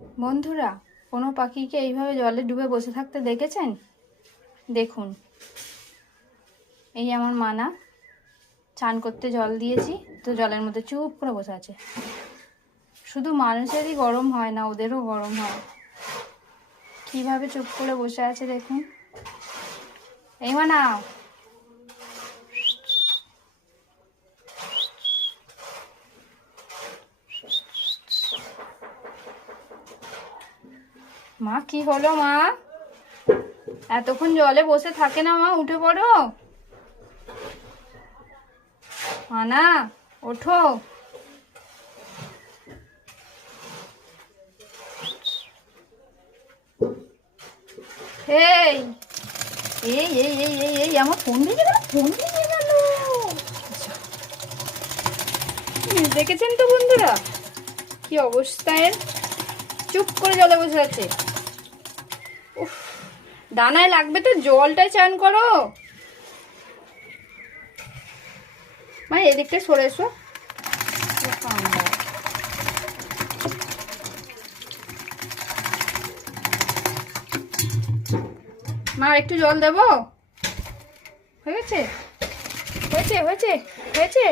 বন্ধুরা, কোনো পাখিকে এইভাবে জলে ডুবে বসে থাকতে দেখেছেন? দেখুন, এই আমার মানা চান করতে জল দিয়েছি, তো জলের মধ্যে চুপ করে বসে আছে। শুধু মানুষেরই গরম হয় না, ওদেরও গরম হয়। কিভাবে চুপ করে বসে আছে দেখুন। এই মানা, মা কি হলো মা? এতক্ষণ জলে বসে থাকে না মা, উঠে পড়ো। মানা, ওঠো। এই এই এই এই এই এই আমার ফোন ভেঙে গেল, ফোন ভেঙে গেল। দেখেছেন তো বন্ধুরা, কি অবস্থায় চুপ করে জলে বসে আছে। উফ, ডানায় লাগবে তো, জলটাই চান করো। মা এদিকটা সরে এসো। মা একটু জল দেবো? হয়ে গেছে, হয়েছে হয়েছে হয়েছে।